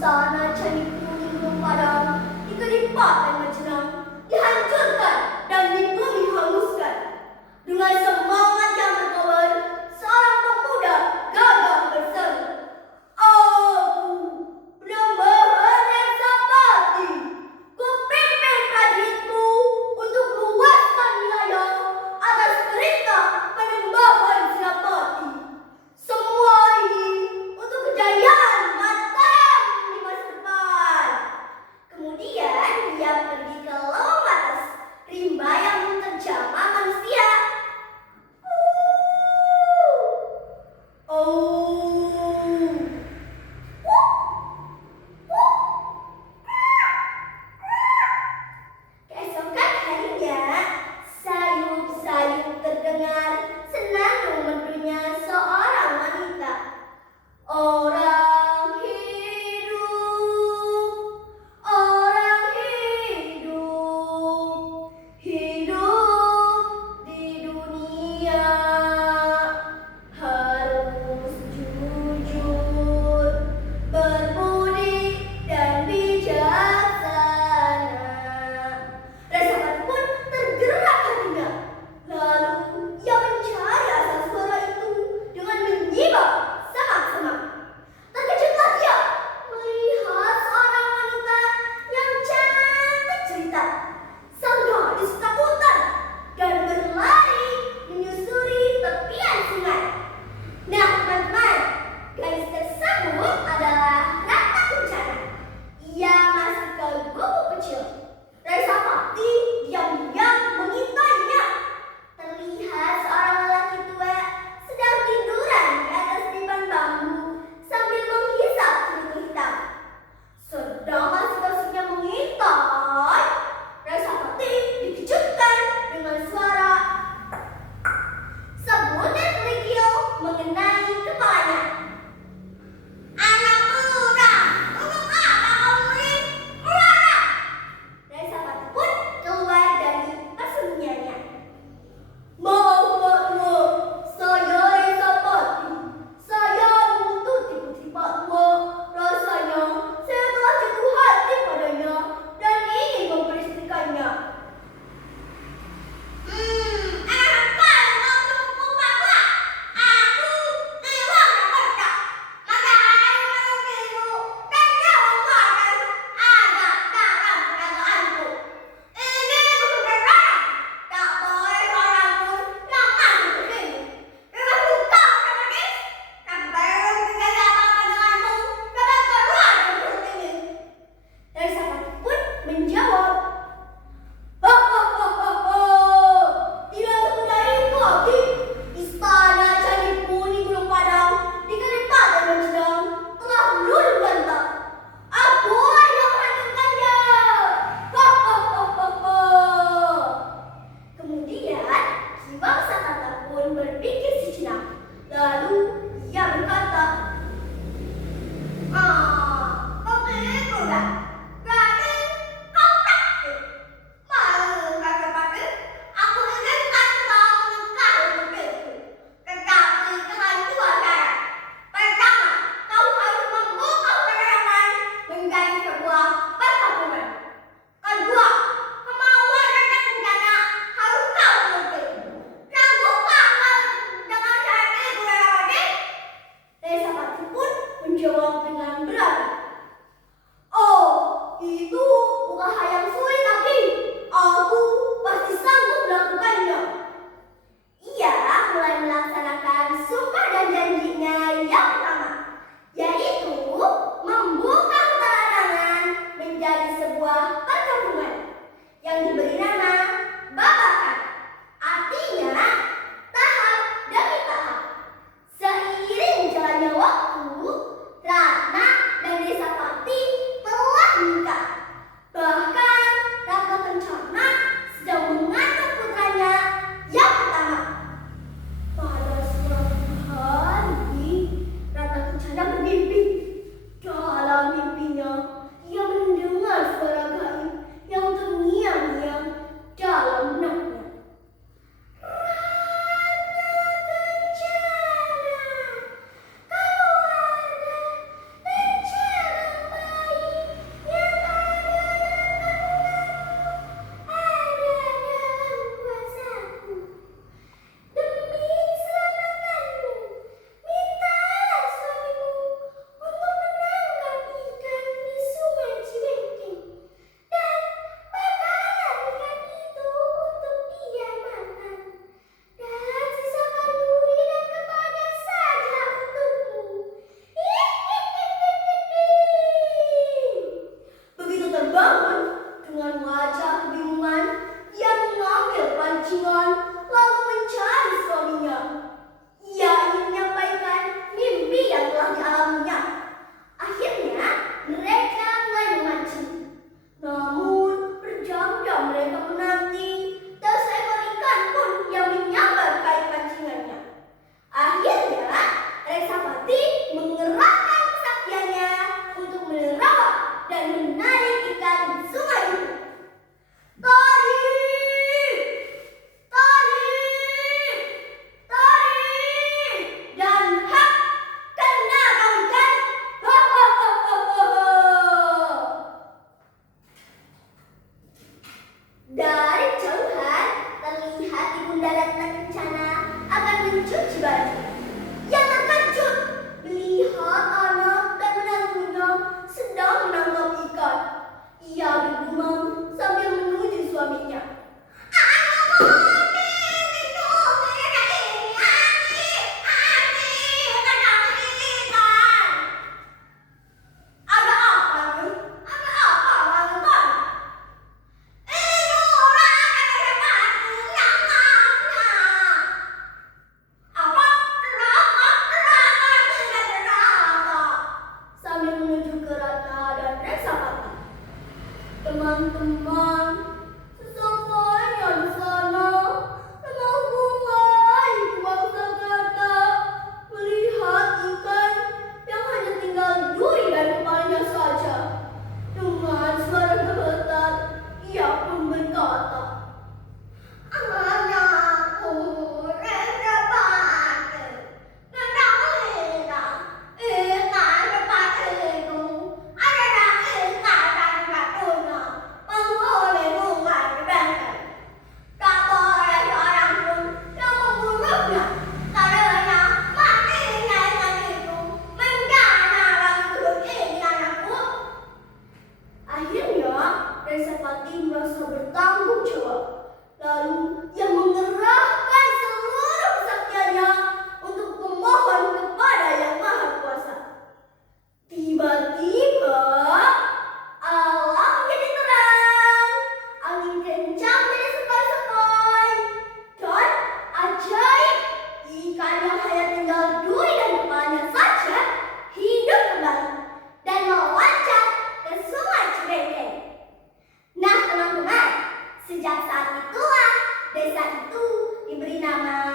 sana Candi Kuning belum padam, di Kadipaten Majenang dihancurkan dan di bumi dihanguskan. Dengan semangat yang berkobar, seorang pemuda gagah berseru, "Aku, Penembahan Eksapati, kupimpin prajuritmu untuk meluaskan wilayah atas perintah Penembahan Senapati. Semua ini untuk kejayaan Mataram di masa depan." Kemudian dia pergi dan menarik ikan di sungai itu. Tarik, tarik, tarik, dan hap, kena kau ikan. Dari jauhan terlihat ibu darat rencana akan mencuci baju. Ia terkejut melihat anak dan menantunya sedang menangkap ikan. Ia bergumam sambil menuju suaminya. Teman-teman, sesampainya di sana, temanku mulai bangsa kata melihat ikan yang hanya tinggal duri dan kepalanya saja. Dengan suara gemetar, ia pun berkata, "Anakku, rela batu, nggak hilang, ikan dapat itu adalah ikan dari batunya. Boleh bukan dibangkai. Tak boleh seorang pun yang membunuhnya. Karena matinya ikan itu menjana untuk ini anakku." Akhirnya, Reza Pati merasa bertanggung jawab. Lalu, ia mengerahkan seluruh kesaktiannya untuk memohon kepada Yang Maha Kuasa. Tiba-tiba, alam menjadi terang, angin kencang menjadi sepoi-sepoi, dan ajaib, ikan yang hanya tinggal duri dan kepalanya saja hidup kembali dan meloncat ke sungai Cibengkeng. Nah teman-teman, sejak saat itulah desa itu diberi nama